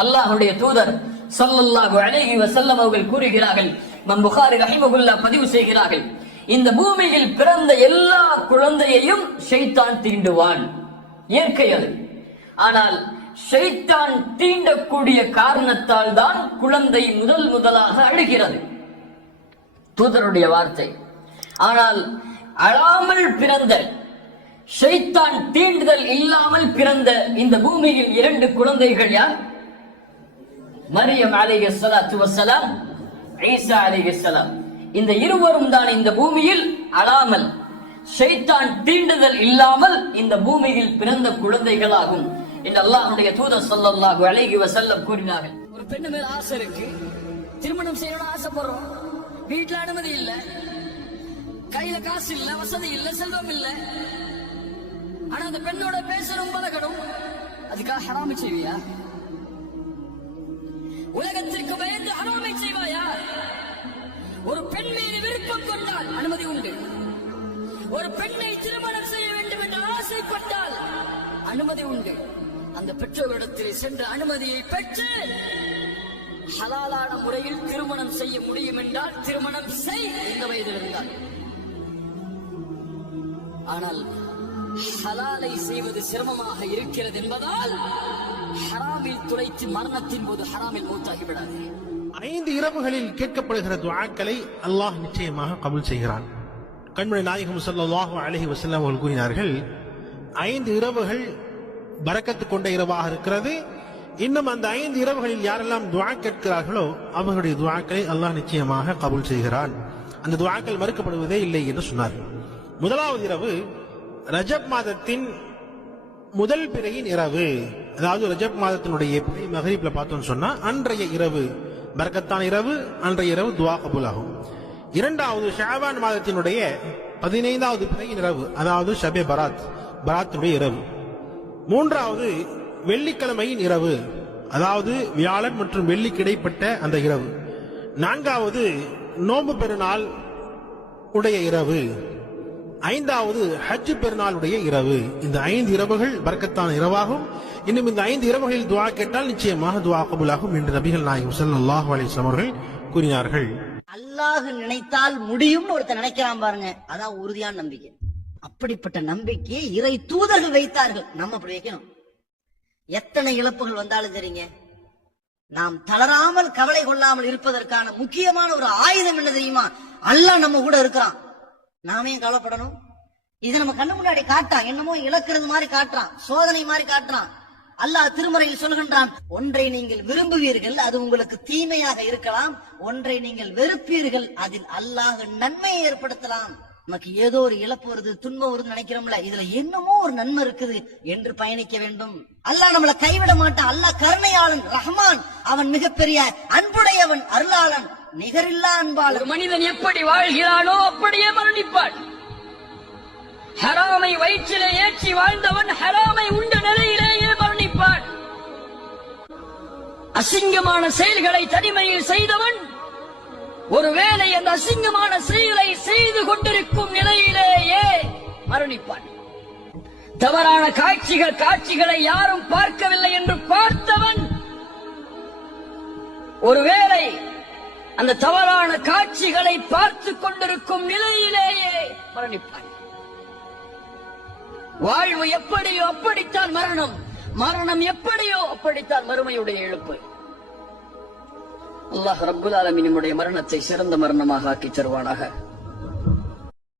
அல்லாஹ்வுடைய தூதர் ஸல்லல்லாஹு அலைஹி வஸல்லம் அவர்கள் கூறுகிறார்கள், இமாம் புகாரி ரஹிமஹுல்லாஹ் பதிவு செய்கிறார்கள், இந்த பூமியில் பிறந்த எல்லா குழந்தையையும் ஷைத்தான் தீண்டுவான். இயற்கை அது. ஆனால் ஷைத்தான் தீண்டக்கூடிய காரணத்தால் தான் குழந்தை முதலாக அழுகிறது. தூதருடைய வார்த்தை. ஆனால் அழாமல் பிறந்த, ஷைத்தான் தீண்டுதல் இல்லாமல் பிறந்த இந்த பூமியில் 2 குழந்தைகள் யார்? மரியம் அலைஹிஸ்ஸலாத்து வஸ்ஸலாம், ஈசா அலைஹிஸ்ஸலாம். இந்த இருவரும் தான் இந்த பூமியில் அழாமல், ஷைத்தான் தீண்டுதல் இல்லாமல் இந்த பூமியில் பிறந்த குழந்தைகளாகும் என்று அல்லாஹ்வுடைய தூதர் ஸல்லல்லாஹு அலைஹி வஸல்லம் கூறினார்கள். ஒரு பெண்ணு மேல ஆசை இருக்கு, திருமணம் செய்யணும்னு ஆசைப்படுறோம், வீட்டுல அனுமதி இல்ல, கையில காசு இல்ல, வசதி இல்ல, செல்வம் இல்ல. ஆனா அந்த பெண்ணோட பேசணும், பழகணும். அதுக்காக ஹராமை செய்வியா? உலகத்திற்கு பயந்து ஹராமை செய்வாயா? ஒரு பெண் மீது விருப்பம் கொண்டால் அனுமதி உண்டு. ஒரு பெண்ணை திருமணம் செய்ய வேண்டும் என்று ஆசைப்பட்டால் அனுமதி உண்டு. அந்த பெற்றோரிடத்தில் சென்ற அனுமதியை பெற்று ஹலாலான முறையில் திருமணம் செய்ய முடியும் என்றால் திருமணம் செய், எந்த வயதில் இருந்தால். ஆனால் ஹலாலை செய்வது சிரமமாக இருக்கிறது என்பதால் ஹராமில் துளைத்து மரணத்தின் போது ஹராமில் மௌத்தாகிவிடாது. 5 இரவுகளில் கேட்கப்படுகிற துஆக்களை அல்லாஹ் நிச்சயமாக கபூல் செய்கிறான். கண்மணி நாயகம் ஸல்லல்லாஹு அலைஹி வஸல்லம் அவர்கள் கூறினார்கள், 5 இரவுகள் பரக்கத்து கொண்ட இரவாக இருக்கிறது. இன்னும் அந்த 5 இரவுகளில் யாரெல்லாம் துஆ கேட்கிறார்களோ அவர்களுடைய துஆக்களை அல்லாஹ் நிச்சயமாக கபூல் செய்கிறான். அந்த துஆக்கள் மறுக்கப்படுவதே இல்லை என்று சொன்னார்கள். முதலாவது இரவு ரஜப் மாதத்தின் முதல் பிறையின் இரவு. அதாவது ரஜப் மாதத்தினுடைய பிறை மகரிப்ல பார்த்தோம்னு சொன்னா அன்றைய இரவு பரக்கத்தான இரவு, அன்றைய இரவு துஆ கபூல் ஆகும். இரண்டாவது ஷஅபான் மாதத்தினுடைய 15வது பிறையின் இரவு, அதாவது ஷபே பராத்தினுடைய இரவு. மூன்றாவது வெள்ளிக்கிழமையின் இரவு, அதாவது வியாழன் மற்றும் வெள்ளிக்கு இடைப்பட்ட அந்த இரவு. நான்காவது நோன்பு பெருநாள் உடைய இரவு. 5வது ஹஜ் பெருநாளுடைய இரவு. இந்த 5 இரவுகள் பரக்கத்தான இரவாகும். இன்னும் இந்த 5 இரவுகளில் துஆ கேட்டால் நிச்சயமாக துஆ கபூலாகும் என்று நபிகள் நாயகம் ஸல்லல்லாஹு அலைஹி வஸல்லம் அவர்கள் கூறினார்கள். அல்லாஹ் நினைத்தால் முடியும் ஒருத்தர் நினைக்கிறான் பாருங்க, அதான் உறுதியான நம்பிக்கை. அப்படிப்பட்ட நம்பிக்கையை இறை தூதர்கள் வைத்தார்கள். நம்ம அப்படி வைக்கணும். எத்தனை இழப்புகள் வந்தாலும் சரிங்க, நாம் தளராமல் கவலை கொள்ளாமல் இருப்பதற்கான முக்கியமான ஒரு ஆயுதம் என்ன தெரியுமா? அல்லாஹ் நம்ம கூட இருக்கிறான். நாமே கவலைப்படணும். இதை நம்ம கண்ணு முன்னாடி காட்டான், என்னமோ இழக்கிறது மாதிரி காட்டுறான், சோதனை மாதிரி காட்டுறான். அல்லாஹ் திருமறையில் சொல்கின்றான், ஒன்றை நீங்கள் விரும்புவீர்கள், அது உங்களுக்கு தீமையாக இருக்கலாம். ஒன்றை நீங்கள் வெறுப்பீர்கள், அதில் அல்லாஹ் நன்மையை ஏற்படுத்தலாம். நமக்கு ஏதோ ஒரு இழப்பு வருது, துன்பம் வருது நினைக்கிறோம்ல, இதுல என்னமோ ஒரு நன்மை இருக்குது என்று பயணிக்க வேண்டும். அல்லாஹ் நம்மளை கைவிட மாட்டான். அல்லாஹ் கருணையாளன், ரஹ்மான். அவன் மிகப்பெரிய அன்புடையவன், அருளாளன், நிகரில்லா அன்பாளன். ஒரு மனிதன் எப்படி வாழ்கிறானோ அப்படியே மரணிப்பான். ஹராமை வயிற்றிலே ஏற்றி வாழ்ந்தவன் ஹராமை உண்ட நிலையிலேயே மரணிப்பான். அசிங்கமான செயல்களை தனிமையில் செய்தவன் ஒருவேளை அந்த அசிங்கமான செயலை செய்து கொண்டிருக்கும் நிலையிலேயே மரணிப்பான். தவறான காட்சிகளை யாரும் பார்க்கவில்லை என்று பார்த்தவன் ஒருவேளை அந்த தவறான காட்சிகளை பார்த்து கொண்டிருக்கும் நிலையிலேயே மரணிப்பான். வாழ்வு எப்படியோ அப்படித்தான் மரணம், மரணம் எப்படியோ அப்படித்தான் மறுமையுடைய எழுப்பு. அல்லாஹ் ரப்புல் ஆலமீன் நம்முடைய மரணத்தை சிறந்த மரணமாக ஆக்கி தருவானாக.